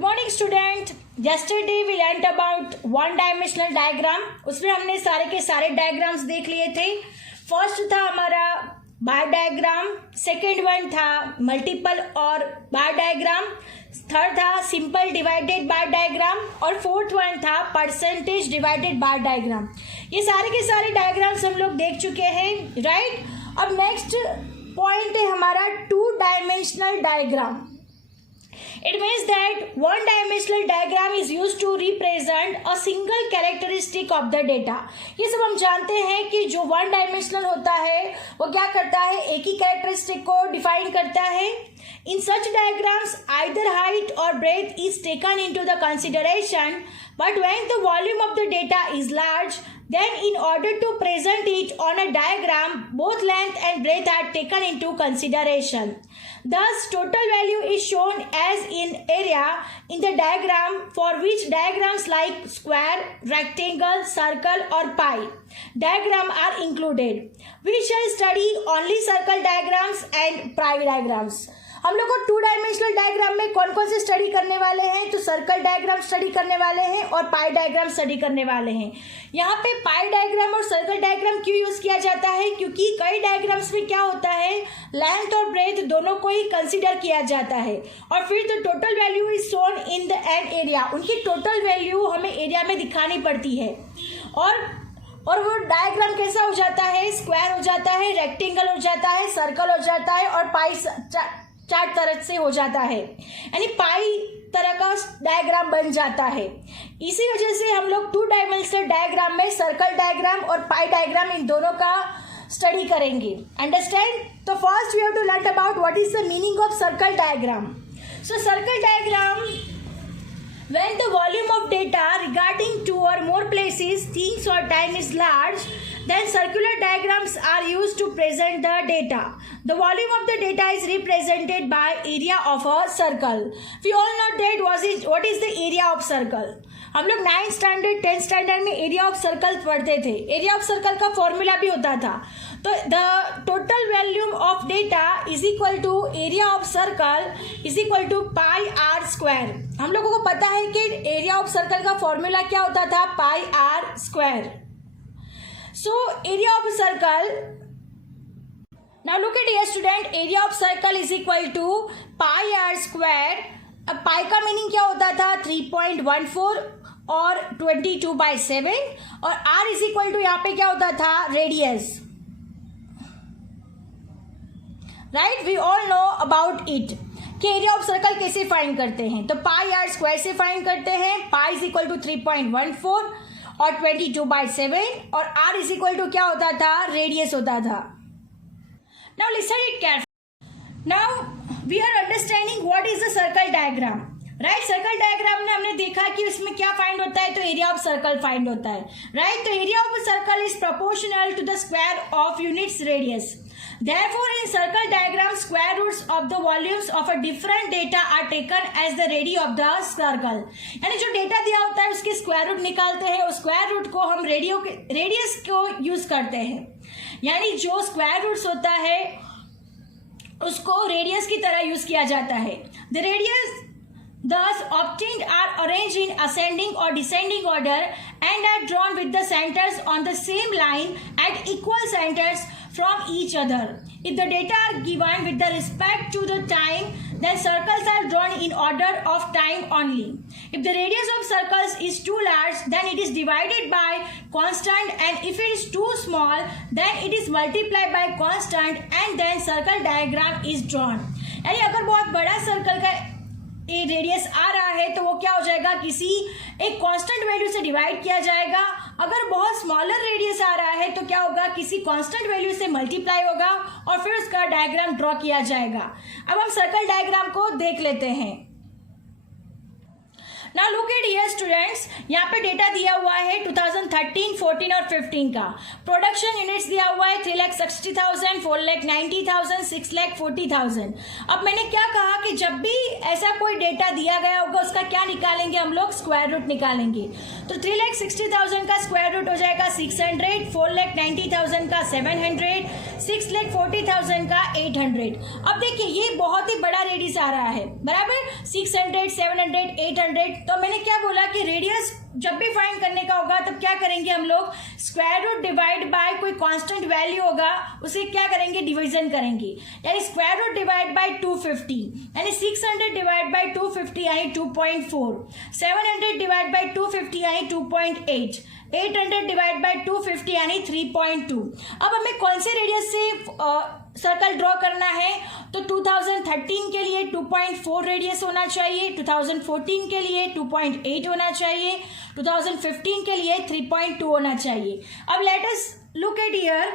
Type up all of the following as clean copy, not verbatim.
Good morning student. yesterday we learnt about one dimensional diagram। उसमें हमने सारे के सारे डायग्राम्स देख लिए थे। फर्स्ट था हमारा बार डायग्राम, सेकेंड वन था मल्टीपल और बार डायग्राम, थर्ड था सिंपल डिवाइडेड बार डायग्राम और फोर्थ वन था परसेंटेज डिवाइडेड बार डायग्राम। ये सारे के सारे डायग्राम्स हम लोग देख चुके हैं, राइट। अब नेक्स्ट पॉइंट है हमारा two dimensional diagram. It means that one dimensional diagram is used to represent a single characteristic of the data। ये सब हम जानते हैं कि जो वन डायमेंशनल होता है वो क्या करता है, एक ही कैरेक्टरिस्टिक को डिफाइन करता है। In such diagrams, either height or breadth is taken into the consideration, but when the volume of the data is large, then in order to present it on a diagram, both length and breadth are taken into consideration. Thus, total value is shown as in area in the diagram, for which diagrams like square, rectangle, circle or pie diagram are included. We shall study only circle diagrams and pie diagrams। हम लोग को two dimensional diagram में कौन कौन से study करने वाले हैं, तो सर्कल डायग्राम स्टडी करने वाले हैं और पाई डायग्राम स्टडी करने वाले हैं। यहाँ पे पाई डायग्राम और सर्कल डायग्राम क्यों यूज किया जाता है, क्योंकि कई डायग्राम्स में क्या होता है, लेंथ और ब्रेथ दोनों को ही कंसिडर किया जाता है और फिर the total value is shown in the end area. उनकी टोटल वैल्यू हमें एरिया में दिखानी पड़ती है और वो डायग्राम कैसा हो जाता है, स्क्वायर हो जाता है, रेक्टेंगल हो जाता है, सर्कल हो जाता है और पाई चार तरह से हो जाता है, यानी पाई तरह का डायग्राम बन जाता है। इसी वजह से हम लोग टू डायमेंशनल डायग्राम में सर्कल डायग्राम और पाई डायग्राम इन दोनों का स्टडी करेंगे। अंडरस्टैंड? तो first we have to learn about what is the meaning of circle diagram. So circle diagram, when the volume of data regarding two or more places, things or time is large, then circular diagrams are used to present the data. The volume of the data is represented by area of a circle. We all know that what is the area of circle। हम लोग 9th standard 10th standard में area of circle पढ़ते थे। Area of circle का formula भी होता था, तो the total volume of data is equal to area of circle is equal to pi r square. हम लोगों को पता है कि एरिया ऑफ सर्कल का फॉर्मूला क्या होता था, pi r square. So area of circle, now look at here student, area of circle is equal to pi r square. अब पाई का मीनिंग क्या होता था, 3.14 और 22/7 और आर इज इक्वल टू यहाँ पे क्या होता था, radius, right. We all know about it कि एरिया ऑफ सर्कल कैसे फाइंड करते हैं, तो पाई आर स्क्वायर से फाइंड करते हैं। पाई इज इक्वल टू 3.14 और 22/7 और आर इज इक्वल टू क्या होता था, रेडियस होता था। Now listen it carefully. Now we are understanding what is the circle diagram, right. Circle diagram में हमने देखा कि उसमें क्या फाइंड होता है, तो एरिया ऑफ सर्कल फाइंड होता है, राइट। तो area of circle is proportional to the square of units radius. Therefore, in circle diagram, square roots of the volumes of a different data are taken as the radii of the circle। यानी जो data दिया होता है उसके square root निकालते हैं, उस square root को हम रेडियस को यूज करते हैं, यानी जो स्क्वायर रूट्स होता है उसको रेडियस की तरह यूज किया जाता है। The radius thus obtained are arranged in ascending or descending order and are drawn with the centers on the same line at equal centers from each other. If the data are given with the respect to the time, then circles are drawn in order of time only. If the radius of circles is too large, then it is divided by constant, and if it is too small, then it is multiplied by constant, and then circle diagram is drawn। यानी अगर बहुत बड़ा circle का radius आ रहा है तो वो क्या हो जाएगा, किसी एक कांस्टेंट वैल्यू से डिवाइड किया जाएगा। अगर बहुत स्मॉलर रेडियस आ रहा है तो क्या होगा, किसी कांस्टेंट वैल्यू से मल्टीप्लाई होगा और फिर उसका डायग्राम ड्रॉ किया जाएगा। अब हम सर्कल डायग्राम को देख लेते हैं। Now look at here students, यहाँ पे डेटा दिया हुआ है 2013, 14 और 15 का. प्रोडक्शन यूनिट्स दिया हुआ है 3,60,000, 4,90,000, 6,40,000. अब मैंने क्या कहा कि जब भी ऐसा कोई डेटा दिया गया होगा उसका क्या निकालेंगे हम लोग, स्क्वायर रूट निकालेंगे. तो 3,60,000 का स्क्वायर रूट हो जाएगा 600, 4,90,000 का 700, 6,40,000 का 800. अब देखिए ये बहुत ही बड़ा रेडियस आ रहा है, बराबर, 600, 700, 800. तो मैंने क्या बोला कि रेडियस जब भी फाइंड करने का होगा तब क्या करेंगे हम लोग, स्क्वायर रूट डिवाइड बाय कोई कांस्टेंट वैल्यू होगा उसे क्या करेंगे, डिवीजन करेंगे. यानी स्क्वायर रूट डिवाइड बाय 250, यानी 600 डिवाइड बाय 250 यानी 2.4, 700 डिवाइड बाय 250 यानी 2.8, 800 डिवाइड बाय 250 यानी 3.2. अब हमें कौन से रेडियस से सर्कल ड्रॉ करना है, तो 2013 के लिए 2.4 रेडियस होना चाहिए, 2014 के लिए 2.8 होना चाहिए, 2015 के लिए 3.2 होना चाहिए. अब let us look at here,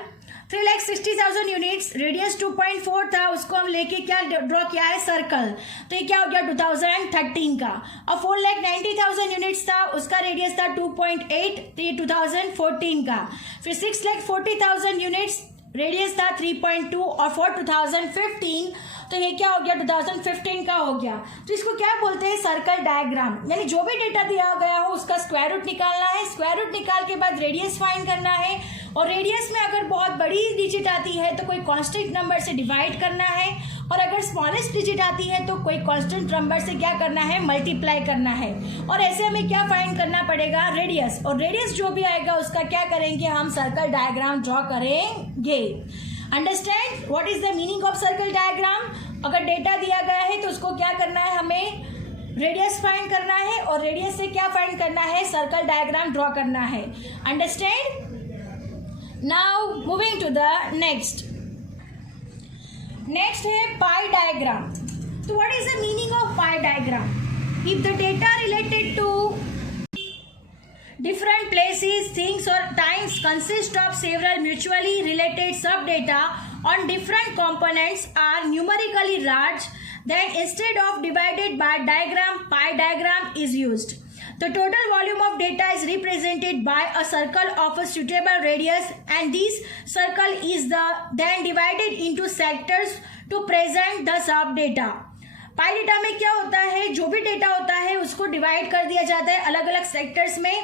3,60,000 units, radius 2.4 था, उसको हम लेके क्या ड्रॉ किया है, सर्कल. तो ये क्या हो गया 2013 का. अब 4,90,000 यूनिट्स था, उसका रेडियस था 2.8, तो ये 2014 का. फिर 6,40,000 यूनिट्स, रेडियस था 3.2 और फॉर 2015 तो ये क्या हो गया 2015 का हो गया. तो इसको क्या बोलते हैं, सर्कल डायग्राम. यानी जो भी डेटा दिया गया हो उसका स्क्वायर रूट निकालना है, स्क्वायर रूट निकाल के बाद रेडियस फाइंड करना है, और रेडियस में अगर बहुत बड़ी डिजिट आती है तो कोई कांस्टेंट नंबर से डिवाइड करना है, और अगर स्मॉलेस्ट डिजिट आती है तो कोई कांस्टेंट नंबर से क्या करना है, मल्टीप्लाई करना है. और ऐसे हमें क्या फाइंड करना पड़ेगा, रेडियस, और रेडियस जो भी आएगा उसका क्या करेंगे हम, सर्कल डायग्राम ड्रॉ करेंगे. Understand what is the meaning of circle diagram. अगर डेटा दिया गया है तो उसको क्या करना है, हमें रेडियस फाइंड करना है, और रेडियस से क्या फाइंड करना है, सर्कल डायग्राम ड्रॉ करना है. Understand. Now moving to the next है पाई डायग्राम. तो what is the meaning of pie diagram. If the data related to different places, things or times consist of several mutually related subdata on different components are numerically large, then instead of divided by diagram, pie diagram is used. The total volume of data is represented by a circle of a suitable radius, and this circle is then divided into sectors to present the subdata. Pi data में क्या होता है, जो भी data होता है उसको divide कर दिया जाता है अलग अलग सेक्टर्स में,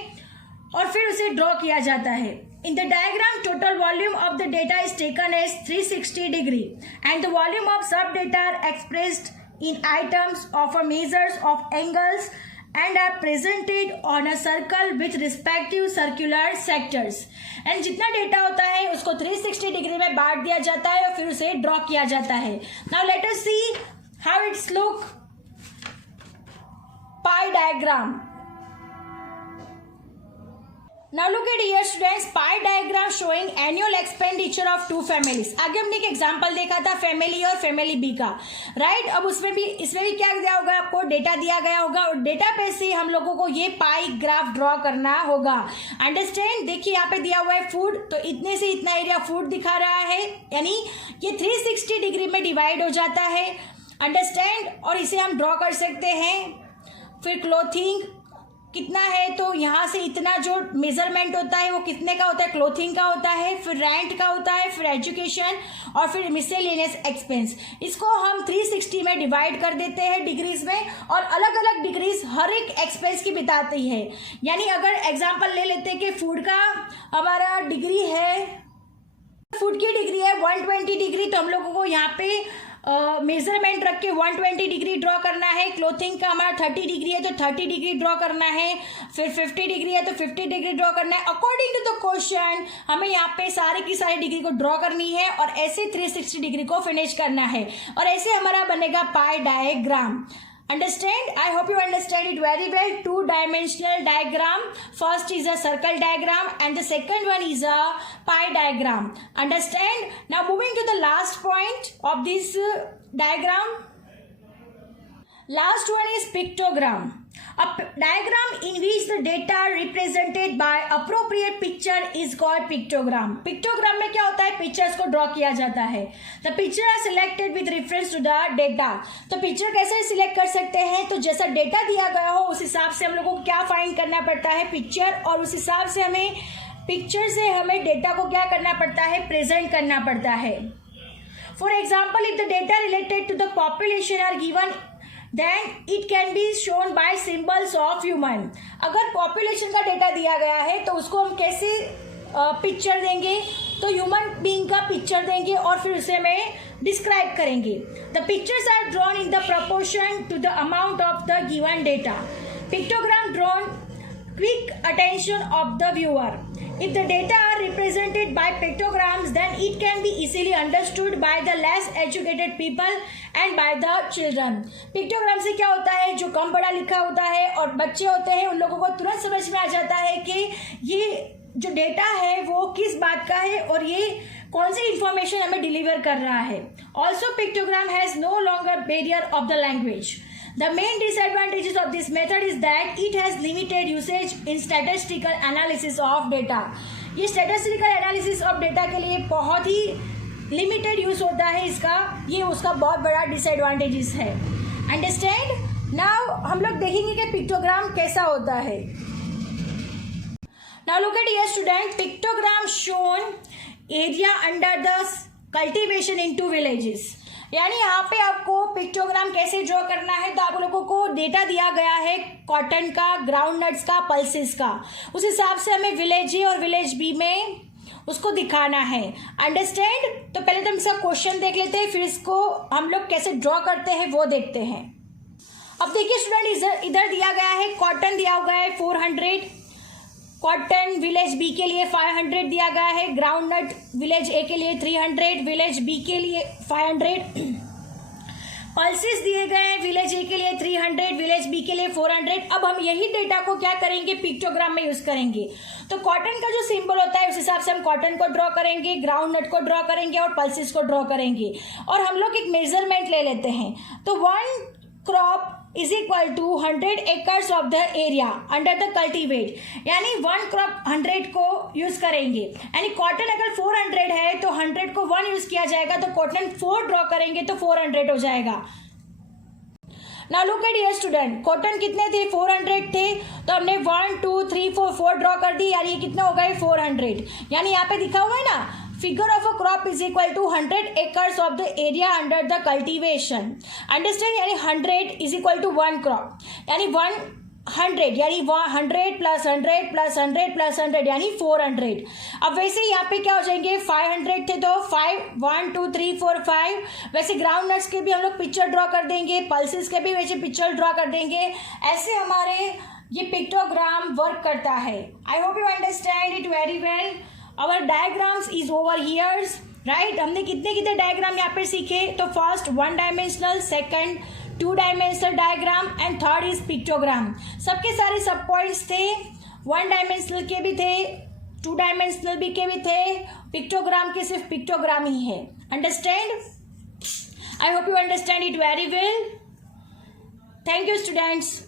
और फिर उसे ड्रॉ किया जाता है. In the diagram total volume of the data is taken as 360 degree and the volume of sub data are expressed in items of a measures of angles and are presented on a circle with respective circular sectors. And जितना data होता है उसको 360 degree में बांट दिया जाता है और फिर उसे ड्रॉ किया जाता है. Now let us see how it's look. Pi diagram. Now look at here students, pie diagram showing annual expenditure of two families. आगे हमने एक एग्जांपल देखा था फैमिली और फैमिली बी का, राइट. अब इसमें भी क्या दिया होगा, आपको डेटा दिया गया होगा और डेटा पे से हम लोगों को ये पाई ग्राफ ड्रॉ करना होगा. अंडरस्टैंड. देखिए यहाँ पे दिया हुआ है फूड, तो इतने से इतना एरिया फूड दिखा रहा है, यानी ये 360 डिग्री में डिवाइड हो जाता है. अंडरस्टैंड. और इसे हम ड्रॉ कर सकते हैं. फिर क्लोथिंग कितना है, तो यहाँ से इतना जो मेजरमेंट होता है वो कितने का होता है, क्लोथिंग का होता है, फिर रेंट का होता है, फिर एजुकेशन, और फिर मिसलेनियस एक्सपेंस. इसको हम 360 में डिवाइड कर देते हैं डिग्रीज में, और अलग अलग डिग्रीज हर एक एक्सपेंस की बताती है. यानी अगर एग्जांपल ले लेते हैं कि फूड का हमारा डिग्री है, फूड की डिग्री है 120 डिग्री, तो हम लोगों को यहाँ पे मेजरमेंट रख के 120 डिग्री ड्रॉ करना है. क्लोथिंग का हमारा 30 डिग्री है तो 30 डिग्री ड्रॉ करना है. फिर 50 डिग्री है तो 50 डिग्री ड्रॉ करना है. अकॉर्डिंग टू द क्वेश्चन हमें यहाँ पे सारे की सारी डिग्री को ड्रॉ करनी है और ऐसे 360 डिग्री को फिनिश करना है, और ऐसे हमारा बनेगा पाई diagram. Understand? I hope you understand it very well. Two-dimensional diagram. First is a circle diagram and the second one is a pie diagram. Understand? Now moving to the last point of this diagram. Last one is pictogram. A diagram in which the data represented by appropriate picture is called pictogram. Pictogram में क्या होता है, pictures को draw किया जाता है. The picture are selected with reference to the data. तो picture कैसे सिलेक्ट कर सकते हैं, तो जैसा डेटा दिया गया हो उस हिसाब से हम लोगों को क्या फाइंड करना पड़ता है, पिक्चर, और उस हिसाब से हमें पिक्चर से हमें डेटा को क्या करना पड़ता है, प्रेजेंट करना पड़ता है. For example, if the data related to the population are given then it can be shown by symbols of human. अगर पॉपुलेशन का डेटा दिया गया है तो उसको हम कैसे पिक्चर देंगे, तो ह्यूमन बीइंग का पिक्चर देंगे और फिर उसे हमें डिस्क्राइब करेंगे. The pictures are drawn in the proportion to the amount of the given data. Pictogram drawn quick attention of the viewer. If the data are represented by pictograms, then it can be easily understood by the less educated people and by the children. Pictogram से क्या होता है, जो कम पढ़ा लिखा होता है और बच्चे होते हैं उन लोगों को तुरंत समझ में आ जाता है कि ये जो डेटा है वो किस बात का है और ये कौन सी इंफॉर्मेशन हमें डिलीवर कर रहा है. Also pictogram has no longer barrier of the language. The main disadvantages of this method is that it has limited usage in statistical analysis of data. ये statistical analysis of data के लिए बहुत ही limited use होता है इसका, ये उसका बहुत बड़ा disadvantages है. Understand? Now हम लोग देखेंगे कि पिक्टोग्राम कैसा होता है. Now look at here student, pictogram shown area under the cultivation in 2 villages. यानी यहाँ पे आपको पिक्टोग्राम कैसे ड्रॉ करना है, तो आप लोगों को डेटा दिया गया है कॉटन का, ग्राउंड नट्स का, पल्सेस का, उस हिसाब से हमें विलेज ए और विलेज बी में उसको दिखाना है. अंडरस्टैंड? तो पहले तो हम इसका क्वेश्चन देख लेते हैं, फिर इसको हम लोग कैसे ड्रॉ करते हैं वो देखते हैं. अब देखिए स्टूडेंट, इधर दिया गया है कॉटन दिया हुआ है 400, कॉटन विलेज बी के लिए 500 दिया गया है, ग्राउंड नट विलेज ए के लिए 300, विलेज बी के लिए 500, पल्सेस दिए गए हैं विलेज ए के लिए 300, विलेज बी के लिए 400. अब हम यही डेटा को क्या करेंगे, पिक्टोग्राम में यूज करेंगे. तो कॉटन का जो सिंबल होता है उस हिसाब से हम कॉटन को ड्रॉ करेंगे, ग्राउंड नट को ड्रॉ करेंगे और पल्सेस को ड्रॉ करेंगे. और हम लोग एक मेजरमेंट ले लेते हैं. तो 1 crop is equal to 100 acres of the area under the cultivate. यानी 1 crop 100 को यूज करेंगे. यानी कॉटन अगर 400 है तो 100 को 1 यूज किया जाएगा, तो कॉटन 4 ड्रॉ करेंगे तो 400 हो जाएगा. Now look at here student, cotton कितने थे, 400 थे, तो हमने 1 2 3 4 ड्रॉ कर दी. यानी ये कितना हो गए 400. यानी यहाँ पे दिखा हुआ है ना, figure of a crop is equal to 100 acres of the area under the cultivation. Understand? यानी 100 is equal to 1 crop. यानी 100 यानी 100 plus 100 plus 100 plus 100 यानी 400. अब वैसे यहाँ पे क्या हो जाएंगे, 500 थे तो 5 1 2 3 4 5. वैसे ग्राउंड नट्स के भी हम लोग पिक्चर ड्रॉ कर देंगे, पल्सेस के भी वैसे पिक्चर ड्रॉ कर देंगे. ऐसे हमारे ये पिक्टोग्राम वर्क करता है. I hope you understand it very well. Our diagrams is over here, right? हमने कितने डायग्राम यहाँ पे सीखे, तो first 1 dimensional, second 2 dimensional diagram and third is pictogram. सबके सारे सब पॉइंट्स थे, 1 dimensional के भी थे, 2 dimensional भी के भी थे, पिक्टोग्राम के सिर्फ पिक्टोग्राम ही है. Understand? I hope you understand it very well. Thank you students.